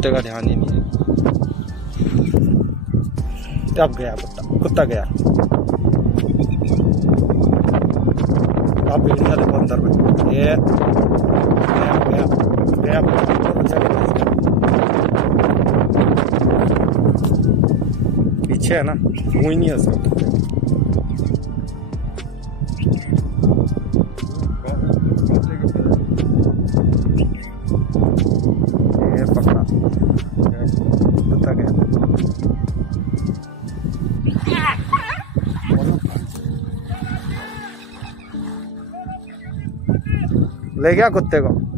कुत्ते का ध्यान ही नहीं है। अब गया कुत्ता गया। आप वीडियो देखो अंदर में, ये गया गया पीछे है ना, वो ही नहीं है उसका। ये पकड़ा कुत्ता गया। ले गया कुत्ते को।